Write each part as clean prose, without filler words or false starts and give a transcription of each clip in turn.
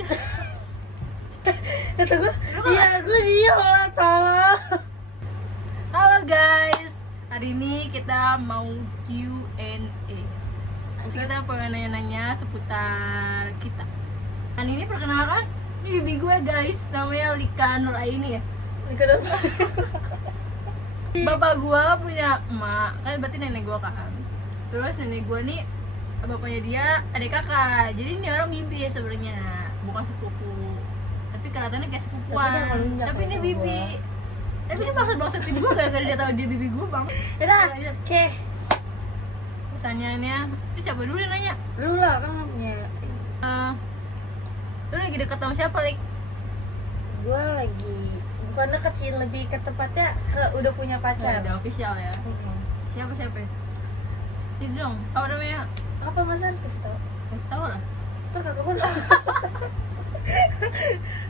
udah. Kata gue, iya gue dia lah tolong. Halo guys, hari ini kita mau Q&A. Kita pengen nanya-nanya seputar kita. Dan ini perkenalkan, ini bibi gue guys, namanya Lika Nuraini ya. Kenapa? Bapak gue punya emak, kan berarti nenek gue kan. Terus nenek gue nih, bapaknya dia adik kakak. Jadi ini orang bibi sebenarnya, bukan sepupu. Tapi kelihatannya kayak sepupuan. Tapi ini bibi. Tapi ini maksud-maksudin gue gara-gara dia tahu dia bibi gue bang. Yaudah, oke. Pertanyaannya, ini siapa dulu yang nanya? Lu lah kan punya. Lu lagi deket sama siapa, Lik? Gue lagi bukan deket sih, lebih ke tepatnya ke udah punya pacar. Udah official ya. Siapa? Itu dong, apa namanya? Apa masa harus kasih tahu? Kasih tahu lah. Ntar kakak gue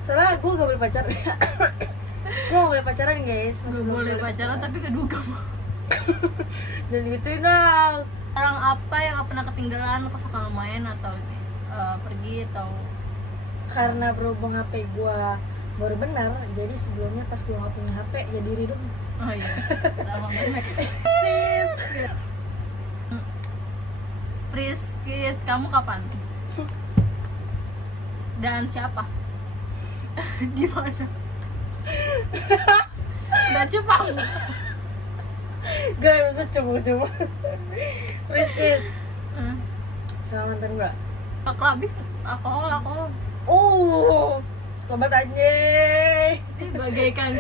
soalnya gue gak boleh pacaran. Gue gak boleh pacaran guys. Gak boleh pacaran tapi keduga mah. Jangan gituin dong. Orang apa yang gak pernah ketinggalan pas akan main atau pergi atau Karena berhubung HP gue baru benar, jadi sebelumnya pas gue gak punya HP ya diri dong. oh iya, sama banget. Friskis, kamu kapan? Dan siapa? Gimana? Dan Jepang. Gak bisa coba-coba. Friskis sama mantan gue. Kelabih, alkohol. Sobat anjay. Ini bagaikan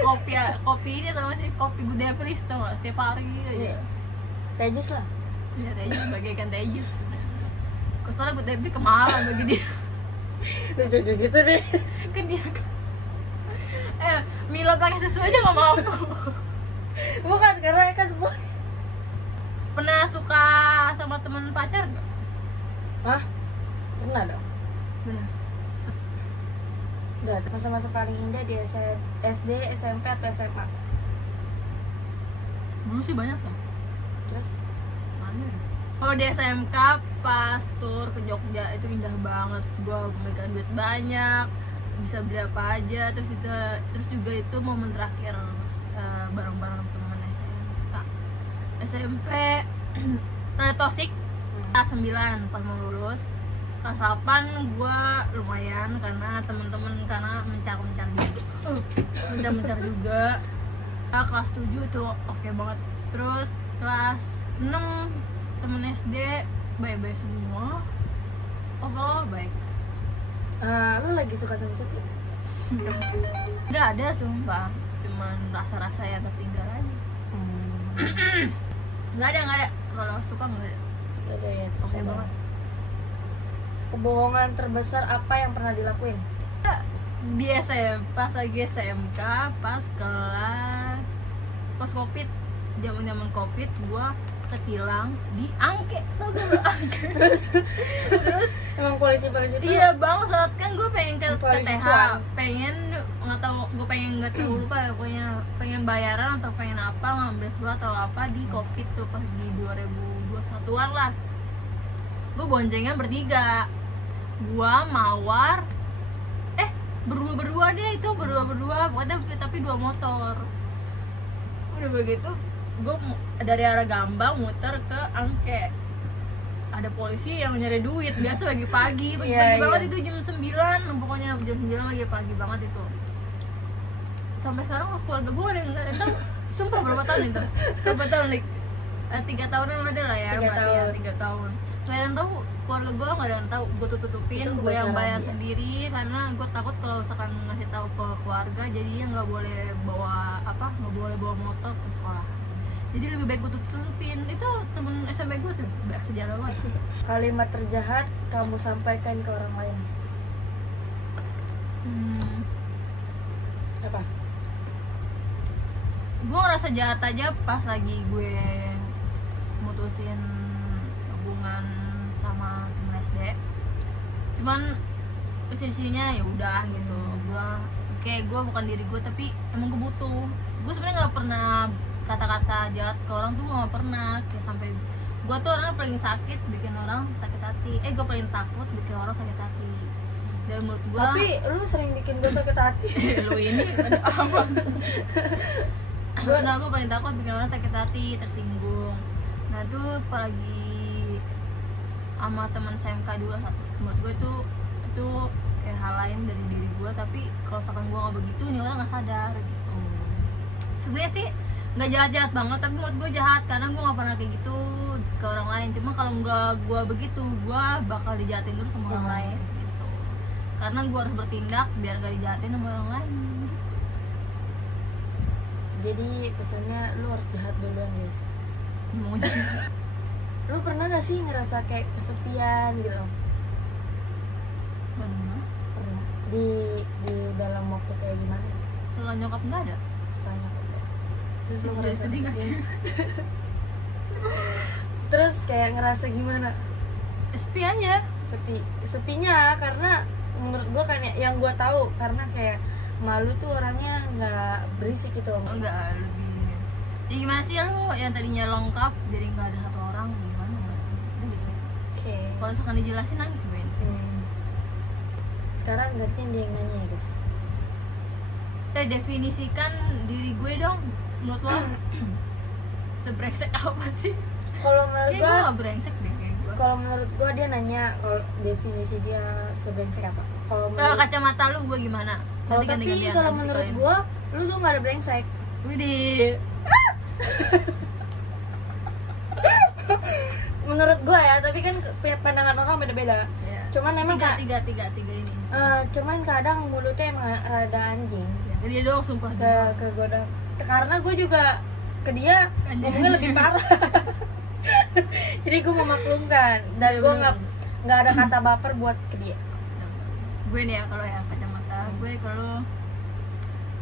kopi ini tau gak sih? Kopi Good Day tau gak? Setiap hari aja. Tejus lah. Ya tejus, bagaikan tejus. Soalnya Good Day kemahalan bagi dia. Udah jadi gitu deh. Kan dia Milo pakai susu aja gak mau. Bukan, karena kan boy. Pernah suka sama temen pacar gak? Hah? Pernah dong. Bener. Udah, masa-masa paling indah di SD, SMP, atau SMA. Dulu sih banyak lah. Terus? Mana ya? Kalau di SMK pas tur ke Jogja itu indah banget. Gua memegang duit banyak, bisa beli apa aja. Terus juga itu momen terakhir bareng-bareng teman SMK. SMP tanda tosik kelas 9 pas mau lulus. Kelas 8 gue lumayan karena temen-temen karena mencar juga. Kelas 7 itu oke banget. Terus kelas 6 temen SD baik-baik semua. Overall baik. Lu lagi suka sama siapa sih? Gak ada sumpah, cuman rasa-rasa yang tertinggal aja. Gak ada. Kalau suka gak ada. Gak ada ya. Oke banget. Kebohongan terbesar apa yang pernah dilakuin? Di pas lagi SMK, pas Covid, zaman Covid, gua ketilang di Angke, tau gak lu Angke? Terus Emang polisi itu? iya bang, saat kan gue pengen ke Polisi TH, cuan. pengen nggak tahu lupa ya, pokoknya pengen bayaran atau pengen apa, ngambil surat atau apa di Covid tuh pas di 2021-an lah. Gue boncengan bertiga, gua Mawar berdua deh itu berdua pokoknya, tapi 2 motor. Udah begitu gue dari arah Gambang muter ke Angke, ada polisi yang nyari duit. Biasa pagi banget itu jam 9, pokoknya jam 9 lagi pagi banget itu. Sampai sekarang keluarga gue ada yang nggak tahu, sumpah berapa tahun itu? Berapa tahun, Lik? 3 tahunan ada lah ya, 3 tahun. Saya yang tahu, keluarga gue nggak ada yang tahu. Gue tutupin, gue yang bayar sendiri karena gue takut kalau misalkan ngasih tahu ke keluarga, jadinya nggak boleh bawa motor ke sekolah. Jadi lebih baik gue tutupin. Itu temen SMP gue tuh, banyak sejarah banget. Kalimat terjahat kamu sampaikan ke orang lain. Apa? Gue ngerasa jahat aja pas lagi gue mutusin hubungan sama temen SD. Cuman kesini-sininya ya udah gitu. Gue bukan diri gue, tapi emang gue butuh. Gue sebenarnya nggak pernah kata-kata jahat ke orang tuh, gue nggak pernah. Kayak sampai gue tuh orangnya paling sakit bikin orang sakit hati. Gue paling takut bikin orang sakit hati. Dan menurut gua Tapi lu sering bikin gue sakit hati. lu ini ada apa? Nah, gue paling takut bikin orang sakit hati, tersinggung. Nah tuh apalagi sama teman SMK juga satu. Menurut gue itu kayak hal lain dari diri gue. Tapi kalau misalkan gue nggak begitu, nih orang nggak sadar gitu. Sebenarnya sih nggak jahat-jahat banget, tapi menurut gue jahat karena gue nggak pernah kayak gitu ke orang lain. Cuma kalau nggak gue begitu, gue bakal dijahatin terus sama orang lain gitu. Karena gue harus bertindak biar nggak dijahatin sama orang lain. Jadi pesannya lu harus jahat duluan guys. Maunya Lu pernah gak sih ngerasa kayak kesepian gitu? mana? Pernah. Di dalam waktu kayak gimana? Setelah nyokap nggak ada. Setanya kok. Terus lu Jadi ngerasa sedih nggak sih? kesepian? Terus kayak ngerasa gimana? Sepi aja. Sepinya karena menurut gua kan yang gua tahu karena kayak malu tuh orangnya nggak berisik gitu. Enggak, lebih ya gimana sih lu yang tadinya lengkap jadi nggak ada satu orang gimana rasanya? Udah gitu. Oke. Kalau misalkan dijelasin nangis gue sih. Sekarang gantian dia yang nanya ya guys. Kita definisikan diri gue dong. Menurut lo sebrengsek apa sih? Kalau menurut Kayak gue gua gak brengsek deh kayak gue. kalau menurut gua dia nanya kalau definisi dia sebrengsek apa. Kalau menurut Kacamata lu gue gimana? Nanti tapi ganti-gantian kalau nanti menurut sikain. gua lu tuh nggak ada brengsek. Widih. Menurut gua ya, tapi kan pandangan orang beda-beda. Ya. Cuman emang tiga ini. cuman kadang mulutnya emang rada anjing Ya, dia doang sumpah. ke goda. Karena gua juga ke dia Anjing. ngomongnya lebih parah. Jadi gua memaklumkan dan Iya, gua bener. nggak ada kata baper buat ke dia. Gue nih ya kalau ya kacamata gue kalau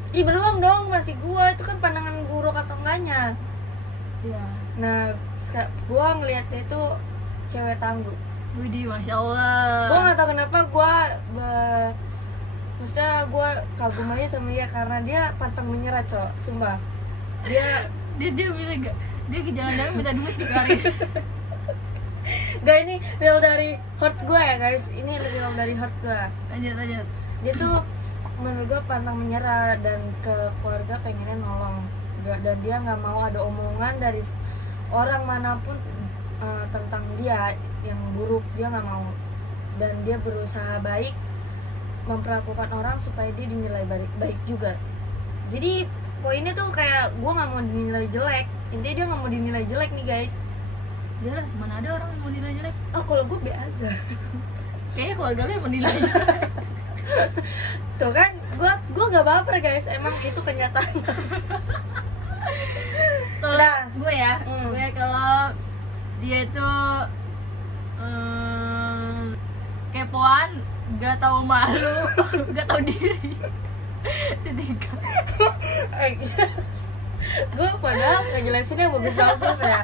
Ih belum dong, masih gua itu kan pandangan buruk atau enggaknya. ya. Nah, gua ngeliatnya itu cewek tangguh. Widih, masya Allah. Gua nggak tahu kenapa maksudnya gua kagum aja sama dia karena dia pantang menyerah, cowok. Sumpah. Dia dia bisa gak? Dia ke jalan-jalan minta duit dikeluarin. gak, ini real dari heart gua ya guys. Ini real dari heart gua. Lanjut. Dia tuh menurut gua pantang menyerah dan ke keluarga pengennya nolong. Dan dia nggak mau ada omongan dari orang manapun tentang dia yang buruk, dia nggak mau. Dan dia berusaha baik memperlakukan orang supaya dia dinilai baik juga. Jadi poinnya tuh kayak gue nggak mau dinilai jelek. Intinya dia nggak mau dinilai jelek nih guys. Dia lah, mana ada orang yang mau nilai jelek? Oh kalau gue be aja. Kayaknya keluarga lu yang mau nilai jelek. Tuh kan gue nggak baper guys. Emang itu kenyataan. Kalau Nah. gue ya, gue kalau dia itu kepoan, gak tahu malu, gak tahu diri. Ketiga, Gue padahal ngejelasin yang bagus-bagus ya.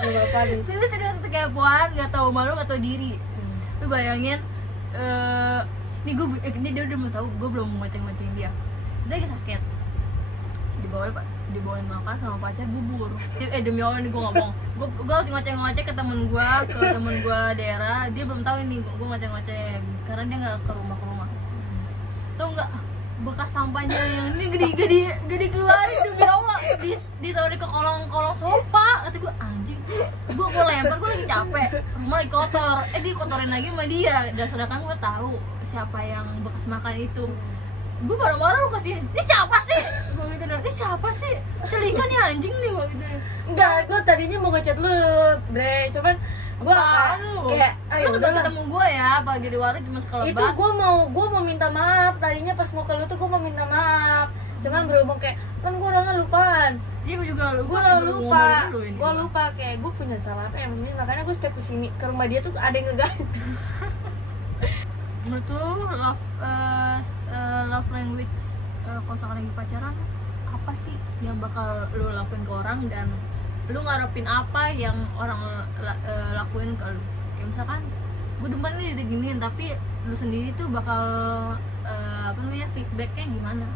Gak apa-apa nih. dia satu kepoan, gak tahu malu, gak tahu diri. Lu bayangin, ini dia udah mau tahu, gue belum ngeceng-ngecengin dia. Dia lagi sakit, dibawain makan sama pacar bubur. Demi Allah nih gue ngomong, gue lagi ngoceh-ngoceh ke temen gue daerah, dia belum tahu ini gue ngoceh-ngoceh karena dia nggak ke rumah. Tau nggak bekas sampahnya yang ini gede keluarin demi Allah, ditaruh ke kolong sofa. Kata gue anjing, gue mau lempar, gue lagi capek, rumah lagi kotor, dikotorin lagi sama dia. Dan sedangkan gue tahu siapa yang bekas makan itu. Gue marah-marah, lu kasih ini siapa sih? Gue gitu, ini siapa sih? Selingkuh nih anjing nih, gue gitu. Enggak, gue tadinya mau ngechat lu, Bre. Cuman gue kayak ayo lu sebelum ketemu gue ya, pagi di warung cuma sekelebat. itu gue mau minta maaf. Tadinya pas mau ke lu tuh gue mau minta maaf. Cuman berhubung kayak kan gue orangnya lupaan. Iya, gue juga Gue lupa kayak gue punya salah apa ya maksudnya. Makanya gue setiap kesini ke rumah dia tuh ada yang ngeganti. Menurut lu love language kalau sekarang lagi pacaran apa sih yang bakal lu lakuin ke orang, dan lu ngarepin apa yang orang lakuin ke lu? Kayak misalkan gue demen nih diginiin, tapi lu sendiri tuh bakal feedbacknya gimana?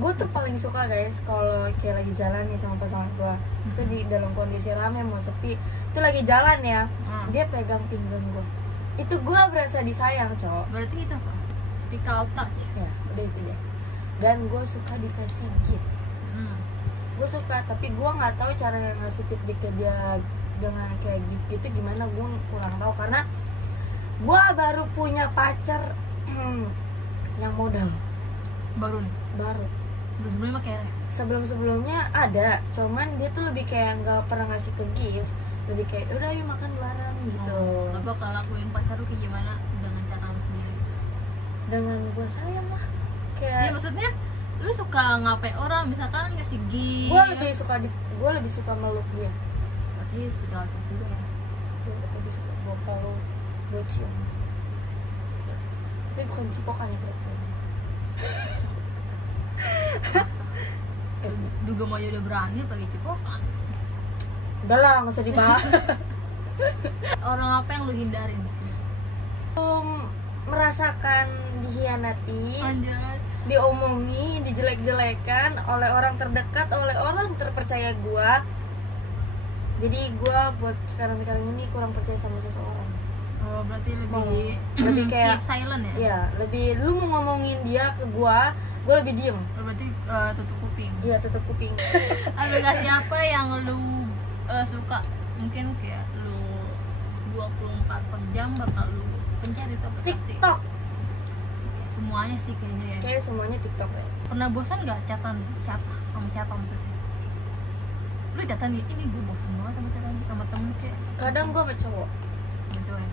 Gue tuh paling suka guys kalau kayak lagi jalan nih sama pasangan gue. Itu di dalam kondisi rame mau sepi, itu lagi jalan ya, dia pegang pinggang gue. itu gue berasa disayang, cowok. Berarti itu apa? Physical touch. Ya udah itu deh. Dan gue suka dikasih gift. Gue suka, tapi gue nggak tahu cara ngasih feedback ke dia dengan kayak gift gitu gimana, gue kurang tahu karena gue baru punya pacar yang modal Baru nih. baru. Sebelum-sebelumnya mah kere. Sebelum-sebelumnya ada, cuman dia tuh lebih kayak nggak pernah ngasih ke gift, lebih kayak udah ayo makan bareng gitu. Lo bakal lakuin pacar lu kayak gimana dengan cara lu sendiri? Dengan gue sayang lah, Iya, kayak maksudnya lu suka ngapain orang, misalkan ngasih gift. gue lebih suka meluk dia. Berarti physical touch juga ya. Gue lebih suka gue peluk, gue cium. Tapi bukan cipokannya berarti. Masa? Duga mau udah berani pakai cipokan. Udah lah, nggak usah dibahas. Orang apa yang lu hindarin? Merasakan dihianati, Anjay. diomongi, dijelek-jelekan oleh orang terdekat, oleh orang terpercaya gua. Jadi gua buat sekarang ini kurang percaya sama seseorang. Oh, berarti lebih kayak keep silent ya? Iya, lebih lu mau ngomongin dia ke gua lebih diem. Oh, berarti tutup kuping. Iya, tutup kuping. Aplikasi apa yang lu suka? Mungkin kayak lu 24 per jam bakal lu pencet itu aplikasi. TikTok. Ya, semuanya sih kayaknya ya. Kayak semuanya TikTok ya. Pernah bosan nggak chatan siapa sama siapa maksudnya? Lu chatan ini gue bosan banget sama chatan sama temen kayak Kadang gua sama cowok. sama cowok ya.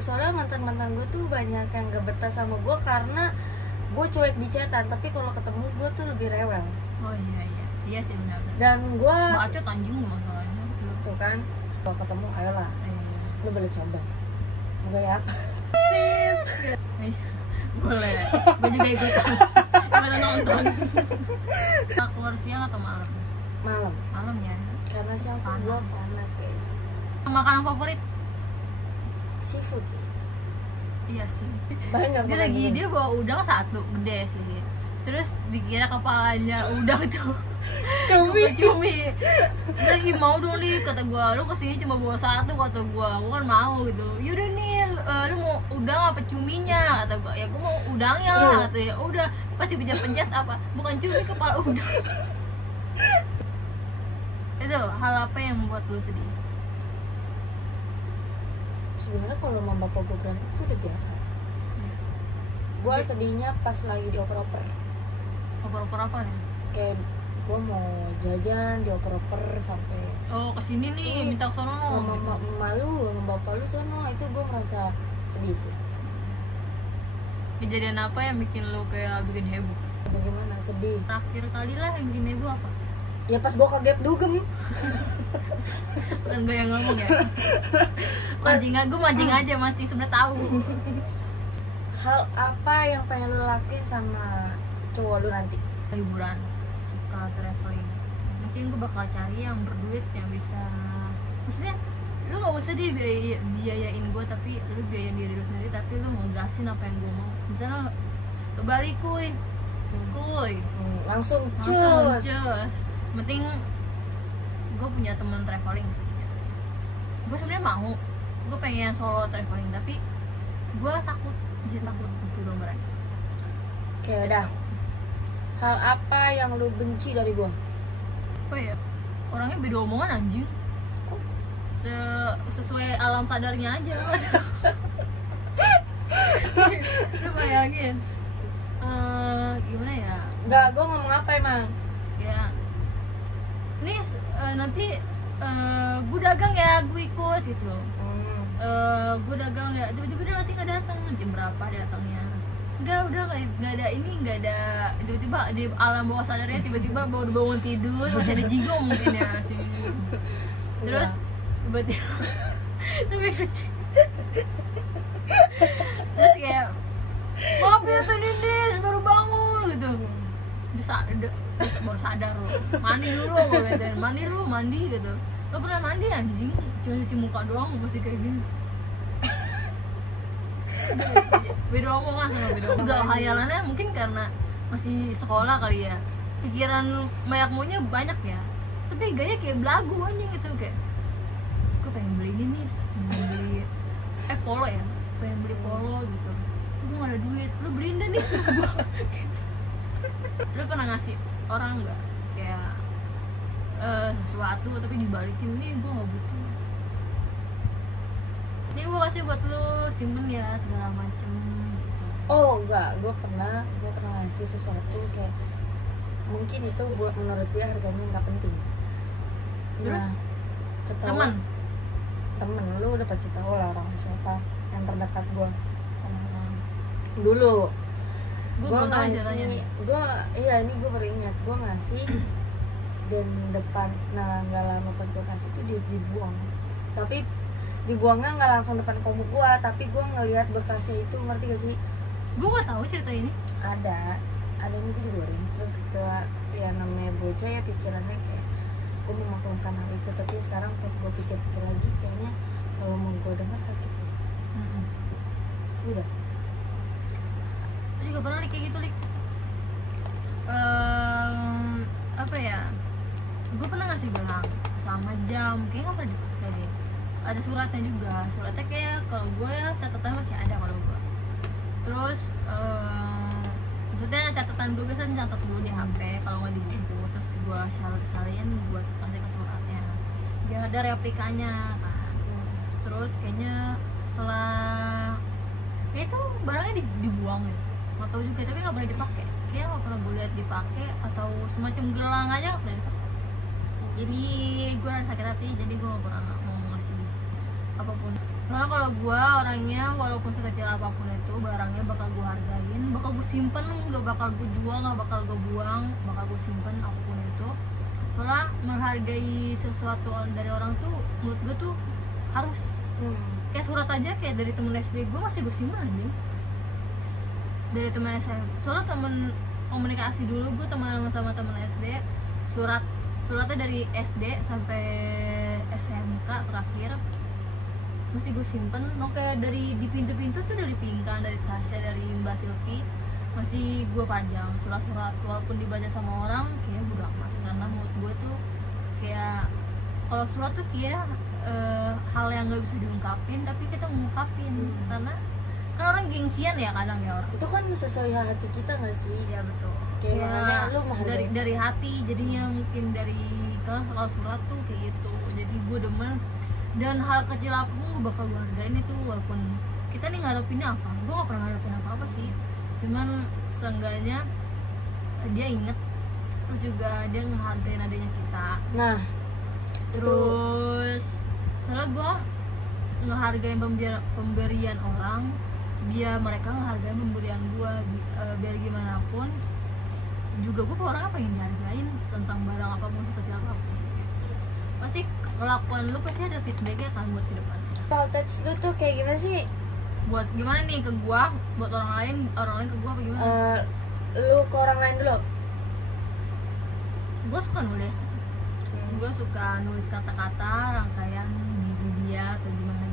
Soalnya mantan-mantan gue tuh banyak yang gak betah sama gue karena gue cuek di chatan, tapi kalau ketemu gue tuh lebih rewel. Oh iya iya sih benar. Dan gue Bacot anjing masalahnya. tuh kan, kalau ketemu ayolah, lu boleh coba. Enggak ya? Boleh, gue juga ikutan. Gue nonton. Keluar siang atau malam? Malam, Malam ya. karena siang tuh gue panas guys. Makanan favorit? Seafood sih. Iya sih. Banyak Dia banget lagi gitu. dia bawa udang satu gede sih. Terus dikira kepalanya udang tuh cumi. Dia lagi mau dong nih, kata gua lu kesini cuma bawa satu, kata gua kan mau gitu. Yaudah nih, lu mau udang apa cuminya, kata gua. Ya gua mau udangnya lah, Iya. katanya. Udah pasti pencet apa, bukan cumi kepala udang. Itu hal apa yang membuat lu sedih? Sebenarnya kalau mama bapak gue berantem tuh udah biasa. Gue sedihnya pas lagi dioper-oper. Oper-oper apa nih? Kayak gue mau jajan dioper-oper sampai Oh kesini nih, minta ke sono sama gitu. malu sama bapak lu sono, itu gue merasa sedih sih. Kejadian apa yang bikin lu kayak bikin heboh? Bagaimana sedih? Terakhir kali lah yang bikin heboh apa? Ya pas gue kagep dugem. Kan gue yang ngomong ya. Gue mancing aja mati sebenarnya tahu. Hal apa yang pengen lu lakuin sama cowok lu nanti? Liburan, suka traveling. Mungkin gue bakal cari yang berduit yang bisa. Maksudnya lu gak usah biayain gue, tapi lu biayain diri lu sendiri, tapi lu mau gasin apa yang gue mau. Misalnya ke Bali kuy. Langsung Langsung cus. just. Penting gue punya teman traveling sih gitu. Gue sebenarnya mau, gue pengen solo traveling, tapi gue takut, masih belum berani. Oke udah. Hal apa yang lu benci dari gue? Apa ya, orangnya beda omongan anjing. Sesuai alam sadarnya aja. Lu bayangin gimana ya? Enggak, gue ngomong apa emang? Ya ini nanti gue dagang ya, gue ikut gitu. Gue dagang ya, tiba-tiba dia nanti nggak datang, jam berapa datangnya? Udah nggak ada ini, nggak ada, tiba-tiba di alam bawah sadarnya tiba-tiba baru bangun tidur masih ada jigong mungkin ya sih. Terus tiba-tiba tapi kucing. Terus kayak maaf ya tadi nih baru bangun gitu. Bisa baru sadar lo, mandi dulu gue katain, mandi gitu. Lo pernah mandi anjing, cuma cuci muka doang masih kayak gini. Beda omongan sama beda omongan. Juga hayalannya mungkin karena masih sekolah kali ya, pikiran banyak maunya banyak ya, tapi gaya kayak belagu anjing gitu. Kayak gue pengen beli ini nih, pengen beli polo ya, pengen beli polo gitu, gue gak ada duit, lu beliin deh nih sama gue. Lu pernah ngasih orang nggak kayak sesuatu tapi dibalikin, nih gue nggak butuh, ini gue kasih buat lu, simpen ya segala macem gitu. Oh enggak, gue pernah ngasih sesuatu kayak mungkin itu buat menurut dia harganya nggak penting. Terus? Nah, ketahuan Teman temen lu udah pasti tahu lah orang siapa yang terdekat gue dulu. gue Gue belum tahu ngasih, ceritanya nih. ini gue baru ingat, gue ngasih dan depan, nah nggak lama pas gue kasih itu dibuang, tapi dibuangnya nggak langsung depan komuk gue, tapi gue ngelihat bekasnya itu, ngerti gak sih? Gue nggak tahu cerita ini. ada ini gue juga baru ingat. Terus ke ya namanya bocah ya, pikirannya kayak gue memaklumkan hal itu, tapi sekarang pas gue pikir-pikir lagi kayaknya kalau mau gue dengar sakit ya. Udah. Lu juga pernah kayak gitu, Lik? Apa ya, gue pernah ngasih gelang sama jam, kayaknya nggak pernah dipakai deh. Ada suratnya juga, suratnya kayak kalau gue ya catatan masih ada kalau gue. Terus maksudnya catatan gue biasanya catat dulu di HP, kalau nggak di buku, terus gue salin buat kasih ke suratnya biar ada replikanya kan. Terus kayaknya setelah kayak itu barangnya dibuang ya, nggak tahu juga, tapi nggak boleh dipakai, kayak nggak pernah gue lihat dipakai, atau semacam gelang aja nggak pernah dipakai. Jadi gue rasa sakit hati, jadi gue nggak pernah mau ngasih apapun. Soalnya kalau gue orangnya walaupun sekecil apapun itu barangnya bakal gue hargain, bakal gue simpen, nggak bakal gue jual, nggak bakal gue buang, bakal gue simpen apapun itu. Soalnya menghargai sesuatu dari orang tuh menurut gue tuh harus. Kayak surat aja, kayak dari temen SD gue masih gue simpen aja, dari temen SMP. Soalnya temen komunikasi dulu gue teman sama temen SD, suratnya dari SD sampai SMK terakhir masih gue simpen. Kayak dari di pintu-pintu tuh, dari pingkan, dari tasnya, dari Mbak Silvi masih gue pajang surat-surat, walaupun dibaca sama orang kayak bodo amat, karena menurut gue tuh kayak kalau surat tuh kayak hal yang nggak bisa diungkapin tapi kita ngungkapin, karena kan orang gengsian ya kadang ya orang. Itu kan sesuai hati kita nggak sih? Iya betul. Kayak makanya lu menghargai dari hati, jadinya mungkin dari kalau surat tuh kayak gitu. Jadi gue demen, dan hal kecil apapun gue bakal gue hargain itu, walaupun kita nih ngadepinnya apa, gue gak pernah ngadepin apa sih, cuman seenggaknya dia inget, terus juga dia ngehargain adanya kita. Nah, Terus soalnya gue ngehargain pemberian orang, biar mereka ngehargain pemberian gue, biar gimana pun juga gue orangnya pengen dihargain tentang barang apapun, sekecil apapun. Pasti kelakuan lu pasti ada feedbacknya kan buat kedepannya. Kalau touch lu tuh kayak gimana sih? Buat gimana nih ke gue, buat orang lain ke gue apa gimana? Lu ke orang lain dulu. Gue suka nulis, gue suka nulis kata-kata rangkaian diri dia atau gimana.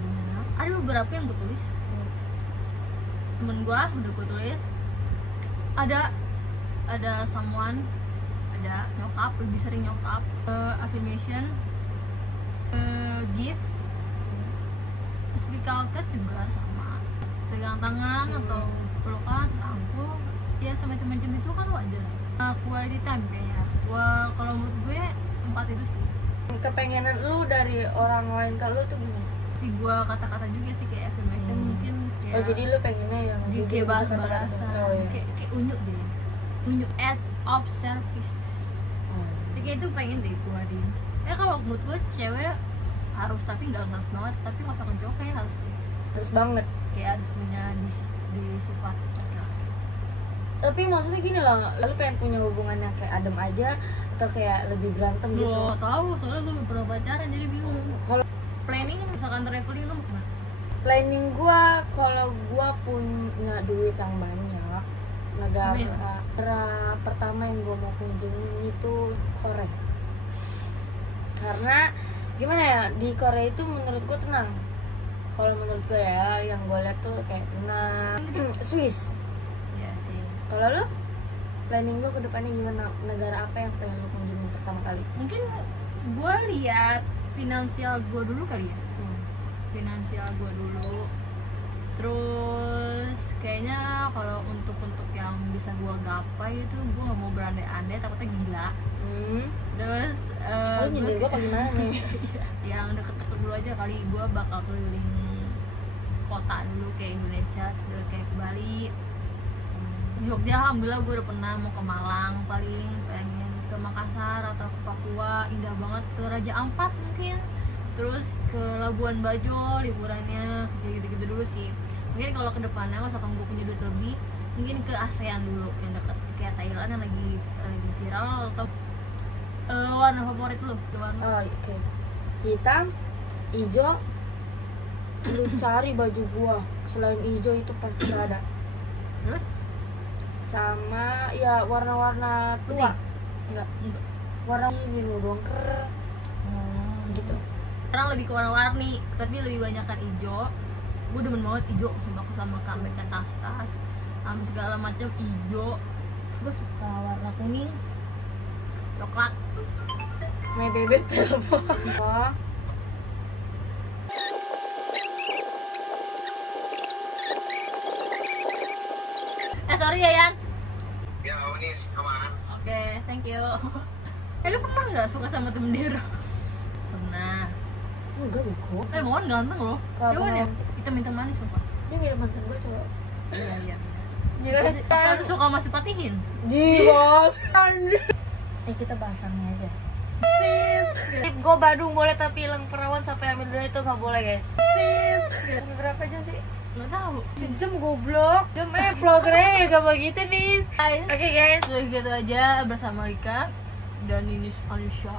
Ada beberapa yang gue tulis, temen gue udah gue tulis. Ada someone, ada nyokap, lebih sering nyokap, affirmation, gift, speak out juga sama, pegang tangan atau pelukan, rangkul, ya semacam-macam itu kan wajar. Quality time kayaknya. Wah, kalau menurut gue 4 itu sih. Kepengenan lu dari orang lain ke lu tuh gimana? Si gue kata-kata juga sih, kayak affirmation mungkin kayak. Oh, jadi lu pengennya yang di dia kayak bisa bahasa-bahasa, kata-kata. Oh, iya. kayak unjuk deh, unjuk acts of service. Kayak itu pengen deh gue adin. Ya kalau menurut gue cewek harus, tapi nggak harus banget, tapi masakan cowok kayak harus deh. Harus banget. Kayak harus punya di sifat laki-laki. Tapi maksudnya gini loh, lu pengen punya hubungan yang kayak adem aja atau kayak lebih berantem gitu? Gue tahu, soalnya gue belum pernah pacaran jadi bingung. Kalau Planning misalkan traveling lu mau kemana? planning gua, kalau gua punya duit yang banyak, negara pertama yang gua mau kunjungin itu Korea. Karena gimana ya, di Korea itu menurut gua tenang. Kalau menurut gua ya, yang gua lihat tuh kayak tenang. Swiss. Iya sih. Kalau lu planning lu ke depannya gimana? Negara apa yang pengen lu kunjungin pertama kali? Mungkin gue lihat finansial gue dulu kali ya. Finansial gue dulu, Terus kayaknya kalau untuk yang bisa gue gapai itu gue nggak mau berandai-andai, takutnya gila. Terus Lu nyindir gue apa gimana nih? yang deket-deket dulu aja kali, gue bakal keliling kota dulu kayak Indonesia, sebelum kayak ke Bali, Jogja. Alhamdulillah gue udah pernah, mau ke Malang, paling pengen ke Makassar atau ke Papua, indah banget, ke Raja Ampat mungkin, terus ke Labuan Bajo liburannya, kayak gitu-gitu dulu sih. Mungkin kalau kedepannya misalkan gue punya duit lebih, mungkin ke ASEAN dulu yang deket kayak Thailand yang lagi viral. Atau warna favorit lu warna? Oh, oke. Hitam, hijau. Lu cari baju gua selain hijau itu pasti gak ada. Terus Sama ya warna-warna tua. Enggak. Warna biru doang gitu. Sekarang lebih ke warna-warni, tapi lebih banyakan hijau. Gue demen banget hijau, sumpah, aku sama comeback tas-tas sama segala macam hijau. Gue suka warna kuning, coklat. My baby telepon. Oh, Sorry ya Yan. Ya, Unis, aman. Oke, thank you. Lu pernah nggak suka sama temen dia? Pernah. enggak bego. Saya mohon ganteng loh. Kamu- Coba ya, hitam manis sumpah. Dia mirip mantan gua coba. Iya. Gila. Apa lu suka masih patihin? Di bos. Kita bahasannya aja. Tip gue Badung boleh, tapi hilang perawan sampai ambil dulu itu nggak boleh guys. Sampai berapa jam sih? Nggak tahu. Sejam goblok. Jam vloggernya gak begitu nih. Hai. Oke guys. Segitu aja bersama Lika dan Ninis Anisha.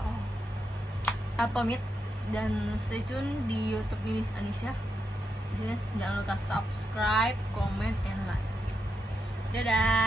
Pamit dan stay tune di YouTube Ninis Anisha. Di sini jangan lupa subscribe, comment, and like. Dadah.